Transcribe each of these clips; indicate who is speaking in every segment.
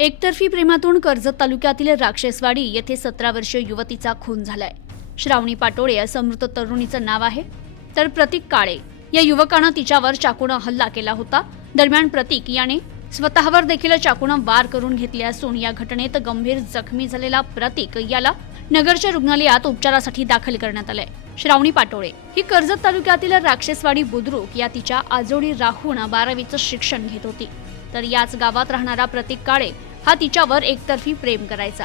Speaker 1: एकतर्फी प्रेमातून कर्जत तालुक्यातील राक्षसवाडी येथे सतरा वर्षीय युवतीचा खून झालाय. श्रावणी पाटोळे असं मृत तरुणीचं नाव आहे. तर प्रतीक काळे या युवकानं तिच्यावर चाकूनं हल्ला केला होता. दरम्यान प्रतीक याने स्वतःवर देखील चाकूनं वार करून घेतले असून या घटनेत गंभीर जखमी झालेला प्रतीक याला नगरच्या रुग्णालयात उपचारासाठी दाखल करण्यात आलंय. श्रावणी पाटोळे ही कर्जत तालुक्यातील राक्षसवाडी बुद्रुक या तिच्या आजोडी राहून बारावीचं शिक्षण घेत होती. तर याच गावात राहणारा प्रतीक काळे हा तिच्यावर एकतर्फी प्रेम करायचा.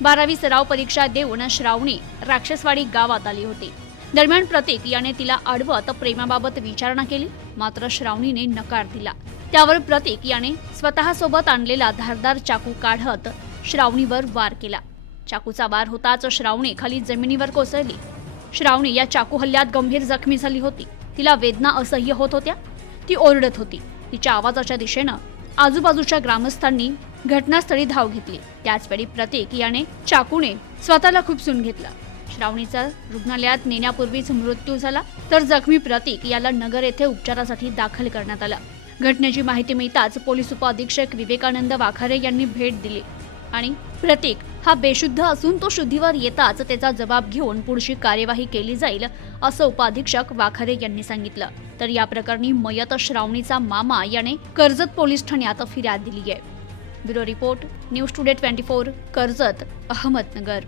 Speaker 1: बारावी सराव परीक्षा देऊन श्रावणी राक्षसवाडी गावात आली होती. दरम्यान प्रतीक याने तिला अडवत प्रेमाबाबत विचारणा केली मात्र श्रावणीने नकार दिला. त्यावर प्रतीक याने स्वतःसोबत आणलेला धारदार चाकू काढत श्रावणीवर वार केला. चाकूचा वार होताच श्रावणी खाली जमिनीवर कोसळली. श्रावणी या चाकू हल्ल्यात गंभीर जखमी झाली होती. तिला वेदना असह्य होत होत्या. ती ओरडत होती. तिच्या आवाजाच्या दिशेनं आजूबाजूच्या ग्रामस्थांनी घटनास्थळी धाव घेतली. त्याचवेळी प्रतीक याने चाकूने स्वतःला खुपसून घेतला. श्रावणीचा रुग्णालयात नेण्यापूर्वीच मृत्यू झाला तर जखमी प्रतीक याला नगर येथे उपचारासाठी दाखल करण्यात आलं. घटनेची माहिती मिळताच पोलीस उपअधीक्षक विवेकानंद वाखारे यांनी भेट दिली आणि प्रतीक हा बेशुद्ध असून तो शुद्धीवर येताच त्याचा जबाब घेऊन पुढची कार्यवाही केली जाईल असं उपाधीक्षक वाखारे यांनी सांगितलं. तर या प्रकरणी मयत श्रावणीचा मामा याने कर्जत पोलीस ठाण्यात फिर्याद दिली आहे. Bureau report news today twenty four Karjat Ahmednagar.